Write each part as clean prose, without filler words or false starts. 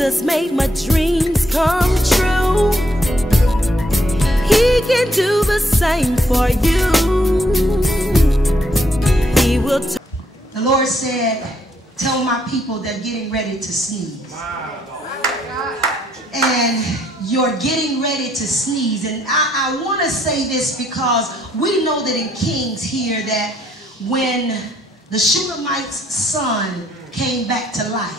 Jesus made my dreams come true. He can do the same for you. He will. The Lord said, tell my people they're getting ready to sneeze. And you're getting ready to sneeze. And I want to say this because we know that in Kings here that when the Shunammite's son came back to life,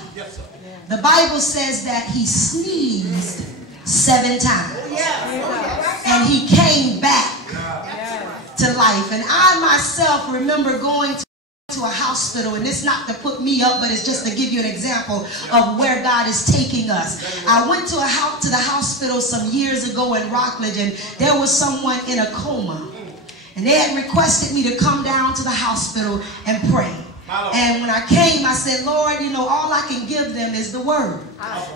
the Bible says that he sneezed 7 times. And he came back to life. And I myself remember going to a hospital, and it's not to put me up, but it's just to give you an example of where God is taking us. I went to the hospital some years ago in Rockledge, and there was someone in a coma, and they had requested me to come down to the hospital and pray. And when I came, I said, Lord, you know, all I can give them is the word.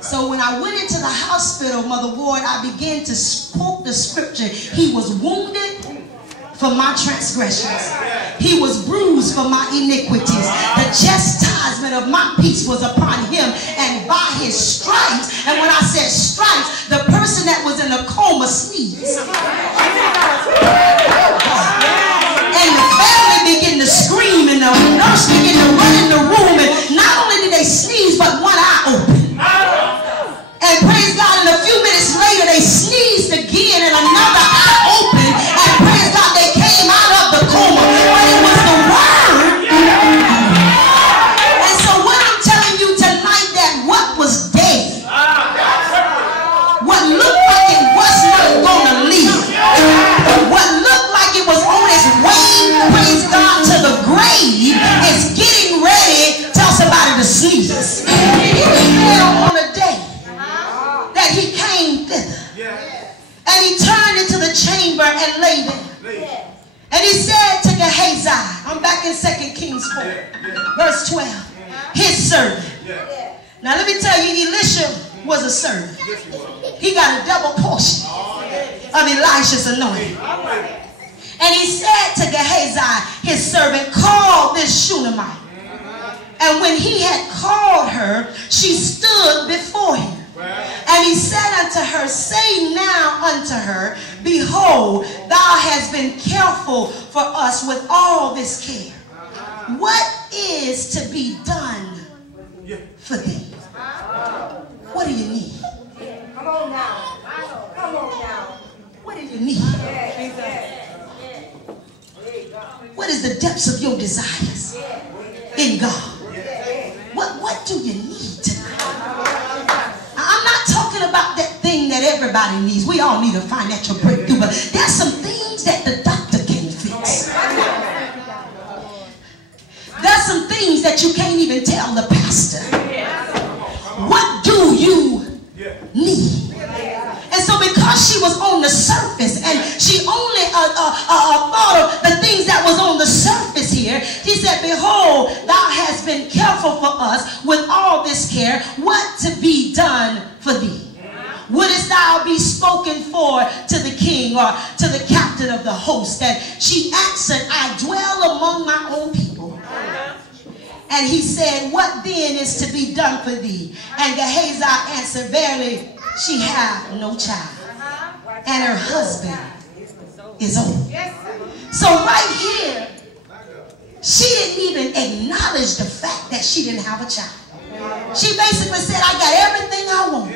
So when I went into the hospital, Mother Ward, I began to quote the scripture. He was wounded for my transgressions. He was bruised for my iniquities. The chastisement of my peace was upon him, and by his stripes, and when I said stripes, the person that was in a coma sneezed. And the family began to scream, and the nurse began to run in the room, and not only did they sneeze, but one eye opened. And praise God, and a few minutes later, they sneezed again, and another eye opened, and praise God, they came out of the coma, but it was the word. And so what I'm telling you tonight, that what was dead, what looked like it was not going to live, what looked like it was on its way, praise God, to the grave, is getting ready. Tell somebody to sneeze. He was there on a day that he came thither. And he turned into the chamber and lay there. And he said to Gehazi, I'm back in 2 Kings 4, verse 12, his servant. Now let me tell you, Elisha was a servant. He got a double portion of Elisha's anointing. And he said to Gehazi, his servant, call this Shunammite. And when he had called her, she stood before him. And he said unto her, say now unto her, behold, thou hast been careful for us with all this care. What is to be done for thee? What do you need? Come on now. Come on now. What do you need? What is the depths of your desires in God? What do you need tonight? I'm not talking about that thing that everybody needs. We all need a financial breakthrough, but there's some things that the doctor can't fix. There's some things that you can't even tell the pastor. What do you need? And so because she was on the surface and she only thought of the things that was on the surface here, he said, behold, thou hast been careful for us with all this care. What to be done for thee? Wouldest thou be spoken for to the king or to the captain of the host? And she answered, I dwell among my own people. And he said, what then is to be done for thee? And Gehazi answered, verily, she hath no child, and her husband is old. So right here, she didn't even acknowledge the fact that she didn't have a child. She basically said, I got everything I want.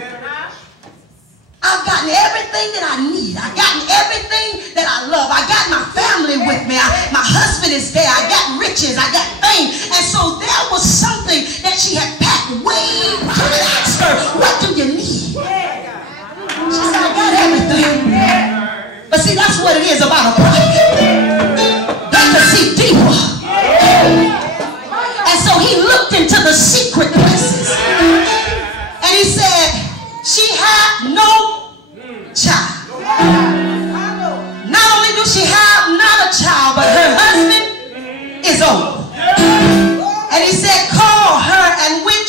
I've gotten everything that I need. I've gotten everything that I love. I got my family with me. My husband is there. I got riches. I got fame. And so there was something that she had packed way behind. I asked her, what do you need? She said, I got everything. But see, that's what it is about a prophet. They can see deeper. And so he looked into the secret places. And he said, she had no child. Not only do she have not a child, but her husband is old. And he said, call her. And when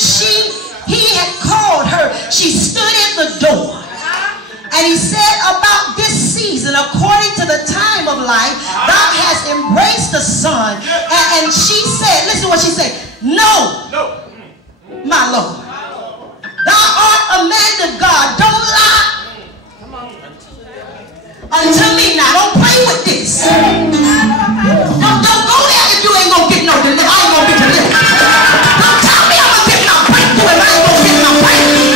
he had called her, she stood at the door. And he said, about this season, according to the time of life, thou hast embraced the son. And she said, listen to what she said. No, my Lord. Thou art a child of God, don't lie unto me now. Don't play with this. Don't go there if you ain't gonna get no deliverance. I ain't gonna be delivered. Don't tell me I'm gonna get my breakthrough if I ain't gonna get my breakthrough.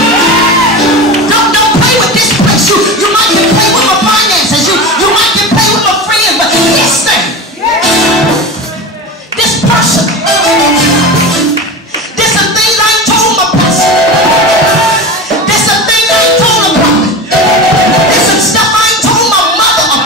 Don't play with this place. You might can play with my finances. You might can play with my friends, but this thing, this person, there's some things I ain't told my pastor. There's some things I ain't told a prophet. There's some stuff I ain't told my mother or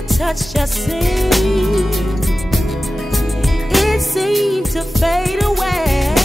a touch just seemed, it seemed to fade away.